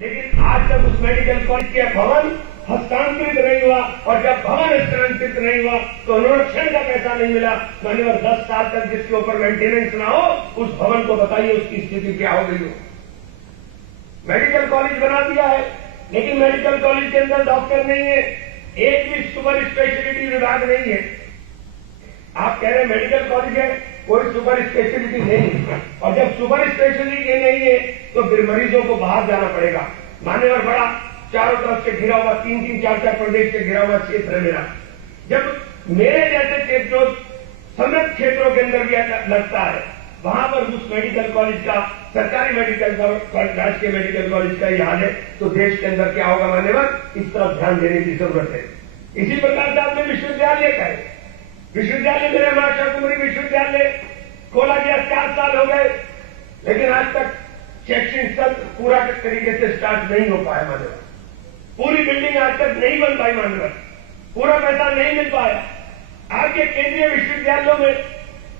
लेकिन आज तक उस मेडिकल कॉलेज के भवन हस्तांतरित नहीं हुआ, और जब भवन हस्तांतरित नहीं हुआ तो अनुरक्षण का पैसा नहीं मिला। मान्यवर 10 साल तक जिसके ऊपर मेंटेनेंस ना हो, उस भवन को बताइए उसकी स्थिति क्या हो गई हो। मेडिकल कॉलेज बना दिया है, लेकिन मेडिकल कॉलेज के अंदर डॉक्टर नहीं है, एक भी सुपर स्पेशलिटी विभाग नहीं है। आप कह रहे हैं मेडिकल कॉलेज है, कोई सुपर स्पेशलिटी नहीं है, और जब सुपर स्पेशलिटी नहीं है तो फिर मरीजों को बाहर जाना पड़ेगा। मान्यवर बड़ा चारों तरफ से घिरा हुआ 3-3, 4-4 प्रदेश से घिरा हुआ क्षेत्र है मेरा। जब मेरे जैसे क्षेत्रों समृद्ध क्षेत्रों के अंदर भी लगता है, वहां पर उस मेडिकल कॉलेज का, सरकारी मेडिकल कॉलेज, राजकीय मेडिकल कॉलेज का याद है तो देश के अंदर क्या होगा। मान्यवर इस तरफ ध्यान देने की जरूरत है। इसी प्रकार से आपने विश्वविद्यालय का है, विश्वविद्यालय मेरे माता कुमारी विश्वविद्यालय खोला गया 4 साल हो गए, लेकिन आज तक शैक्षणिक सत्र पूरा तरीके से स्टार्ट नहीं हो पाया। मान्यवर पूरी बिल्डिंग आज तक नहीं बन पाई। मान्यवर पूरा पैसा नहीं मिल पाया। आपके केंद्रीय विश्वविद्यालयों में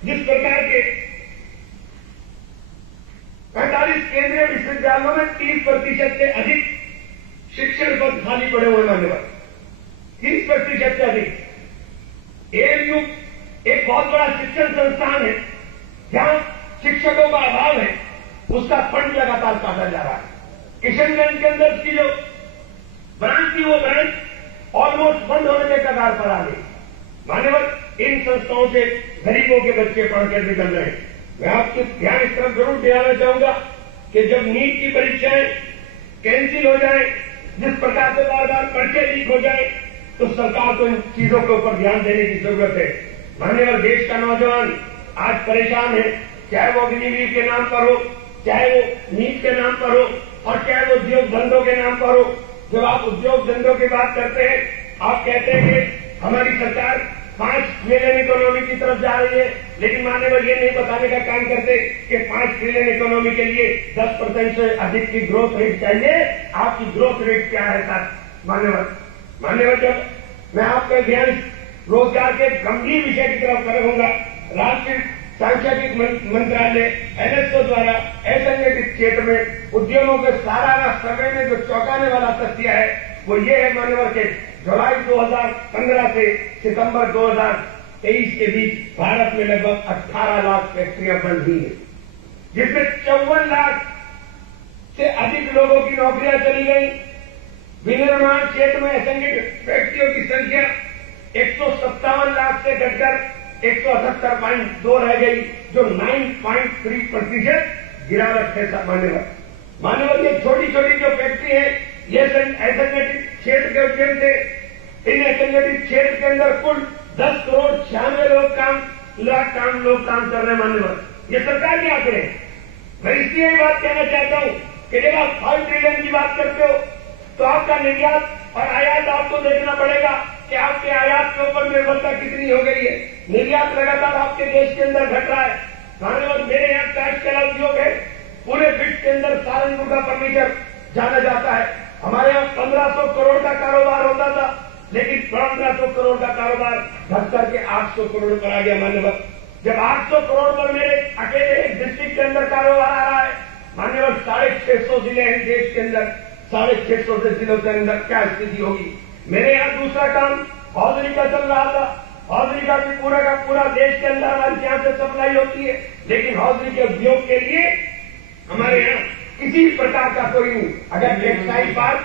जिस प्रकार के 45 केंद्रीय विश्वविद्यालयों में 30% से अधिक शिक्षण पद खाली पड़े हुए। मान्यवर 30% से अधिक। एएलयू एक बहुत बड़ा शिक्षण संस्थान है, जहां शिक्षकों का अभाव है, उसका फंड लगातार काटा जा रहा है। किशनगंज के अंदर की जो ब्रांच थी, वो ब्रांच ऑलमोस्ट बंद होने के कगार पर आ गई। मान्यवर इन संस्थाओं से गरीबों के बच्चे पढ़कर निकल रहे हैं। मैं आपके ध्यान इस तरफ जरूर दिलाना चाहूंगा कि जब नीट की परीक्षाएं कैंसिल हो जाए, जिस प्रकार से बार बार पर्चे लीक हो जाए, तो सरकार को इन चीजों के ऊपर ध्यान देने की जरूरत है। मान्यवर देश का नौजवान आज परेशान है, चाहे वो अग्निवीर के नाम पर हो, चाहे वो नीट के नाम पर हो, और चाहे वो उद्योग धंधों के नाम पर हो। जब आप उद्योग धंधों की बात करते हैं, आप कहते हैं कि हमारी सरकार 5 ट्रिलियन इकोनॉमी की तरफ जा रही है, लेकिन मान्यवर ये नहीं बताने का काम करते कि 5 ट्रिलियन इकोनॉमी के लिए 10% से अधिक की ग्रोथ रेट चाहिए। आपकी ग्रोथ रेट क्या है साथ मान्यवर जब मैं आपका ध्यान रोजगार के गंभीर विषय की तरफ करूंगा, राष्ट्रीय सांख्यिकी मंत्रालय एनएसओ द्वारा असंगठित क्षेत्र में उद्यमों के सालाना सर्वे में जो चौंकाने वाला तथ्य है, वो ये है मान्यवर के जुलाई 2015 से सितंबर 2023 के बीच भारत में लगभग 18 लाख फैक्ट्रियां बंद हुई है, जिसमें 54 लाख से अधिक लोगों की नौकरियां चली गई। विनिर्माण क्षेत्र में असंगठित फैक्ट्रियों की संख्या 157 लाख से घटकर 178.2 रह गई, जो 9.3% गिरावट है। मान्यवर ये छोटी छोटी जो फैक्ट्री है, ये असंगठित क्षेत्र के उद्यम से इन असंगठित क्षेत्र के अंदर कुल 10 करोड़ 96 लाख लोग काम कर रहे हैं। मान्यवर ये सरकार के आंकड़े हैं। मैं इसलिए ये बात कहना चाहता हूं कि जब आप 5 ट्रिलियन की बात करते हो, तो आपका निर्यात और आयात आपको देखना पड़ेगा कि आपके आयात के ऊपर निर्भरता कितनी हो गई है। निर्यात लगातार आपके देश के अंदर घट रहा है। मान्यवर मेरे यहाँ कांच का उद्योग है, पूरे विश्व के अंदर सहारनपुर का फर्नीचर जाना जाता है। हमारे यहाँ 1500 करोड़ का कारोबार होता था, लेकिन 1500 करोड़ का कारोबार घट करके 800 करोड़ पर आ गया। मान्यवर जब 800 करोड़ पर मेरे अकेले डिस्ट्रिक्ट के अंदर कारोबार आ रहा है, मान्यवर 650 जिले हैं देश के अंदर, 650 जिलों के अंदर क्या स्थिति होगी। मेरे यहाँ दूसरा काम हौजरी का चल रहा था। हौजरी का भी पूरा का पूरा देश के अंदर हमारी यहाँ से सप्लाई होती है, लेकिन हौजरी के उद्योग के लिए हमारे यहाँ किसी प्रकार का कोई नहीं। अगर टेक्सटाइल पार्क,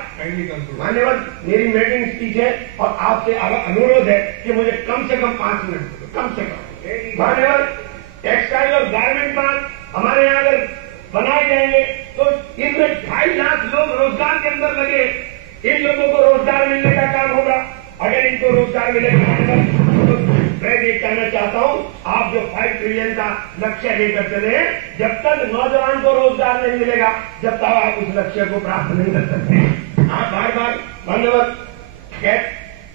मान्यवर मेरी मीटिंग स्पीच है और आपसे अनुरोध है कि मुझे कम से कम 5 मिनट, कम से कम। मान्यवर टेक्सटाइल और गारमेंट पार्क हमारे यहाँ अगर बनाए जाएंगे तो इनमें 2.5 लाख लोग रोजगार के अंदर लगे। इन लोगों को रोजगार मिलने का काम होगा। अगर इनको रोजगार मिलेगा तो मैं ये कहना चाहता हूं, आप जो 5 ट्रिलियन का लक्ष्य लेकर चले, जब तक नौजवान को रोजगार नहीं मिलेगा, जब तक आप उस लक्ष्य को प्राप्त नहीं कर सकते। आप बार बार मान्यवर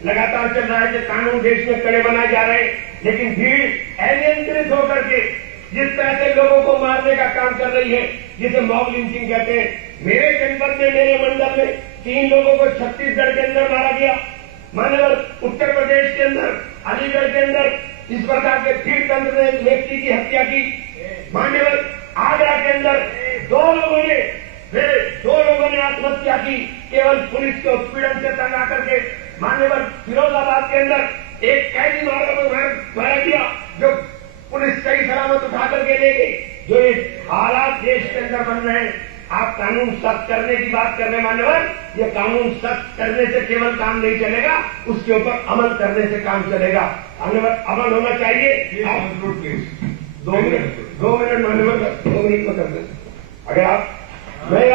लगातार चल रहा है कि कानून देश में कड़े बनाए जा रहे हैं, लेकिन भीड़ अनियंत्रित होकर के जिस तरह से लोगों को मारने का काम कर रही है, जिसे मॉब लिंचिंग कहते हैं। मेरे जनपद में, मेरे मंडल में 3 लोगों को छत्तीसगढ़ के अंदर मारा गया। मान्यवर उत्तर प्रदेश के अंदर, अलीगढ़ के अंदर इस प्रकार के भीड़ तंत्र ने एक व्यक्ति की हत्या की। मान्यवर आगरा के अंदर 2 लोगों ने फिर 2 लोगों ने आत्महत्या की केवल पुलिस के उत्पीड़न से तंग आकर के। मान्यवर फिरोजाबाद के अंदर एक कैदी मारा गया जो पुलिस सही सलामत उठा करके ले गई। जो ये हालात देश के अंदर बन रहे हैं, आप कानून सख्त करने की बात कर रहे हैं मान्यवर, ये कानून सख्त करने से केवल काम नहीं चलेगा, उसके ऊपर अमल करने से काम चलेगा। मान्यवर अमल होना चाहिए। आप 2 मिनट मान्यवर 2 मिनट में कर दें। अगर आप मैं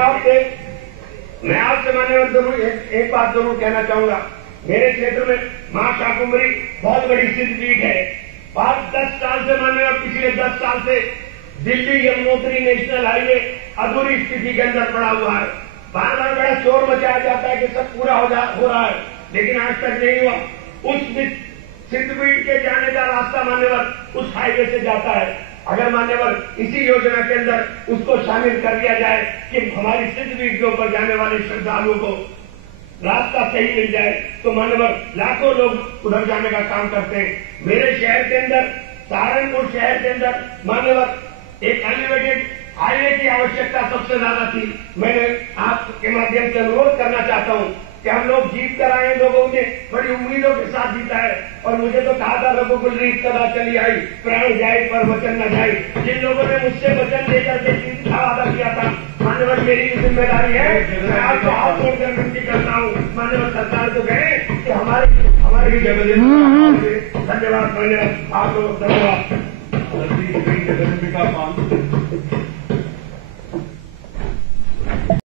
आपसे मान्यवर जरूर एक बात जरूर कहना चाहूंगा। मेरे क्षेत्र में मां शाकुंभरी बहुत बड़ी सिद्धपीठ है। 10 साल से मान्यवर पिछले 10 साल से दिल्ली यमुनोत्री नेशनल हाईवे अधूरी स्थिति के अंदर पड़ा हुआ है। बार बार बड़ा शोर मचाया जाता है कि सब पूरा हो रहा है, लेकिन आज तक नहीं हुआ। उस सिद्धपीठ के जाने का रास्ता मान्यवर उस हाईवे से जाता है। अगर मान्यवर इसी योजना के अंदर उसको शामिल कर दिया जाए कि हमारी सिद्धपीठ के ऊपर जाने वाले श्रद्धालुओं को रास्ता सही मिल जाए, तो मान्यवर लाखों लोग उधर जाने का काम करते हैं। मेरे शहर के अंदर, सहारनपुर शहर के अंदर मान्यवर एक एलिवेटेड हाईवे की आवश्यकता सबसे ज्यादा थी। मैंने आपके माध्यम से अनुरोध करना चाहता हूं कि हम लोग जीत कर आए, लोगों ने बड़ी उम्मीदों के साथ जीता है। और मुझे तो कहा था रघुकुल रीत सदा चली आई, प्राण जाए पर वचन न जाए। जिन लोगों ने मुझसे वचन लेकर के जीत का वादा किया था, मान्यवर मेरी जिम्मेदारी है, मैं आपको हाथ जोड़कर विनती करता हूँ। मान्यवर सरकार को कहे कि हमारे भी जगह धन्यवाद। मान्यवर आप लोग धन्यवाद।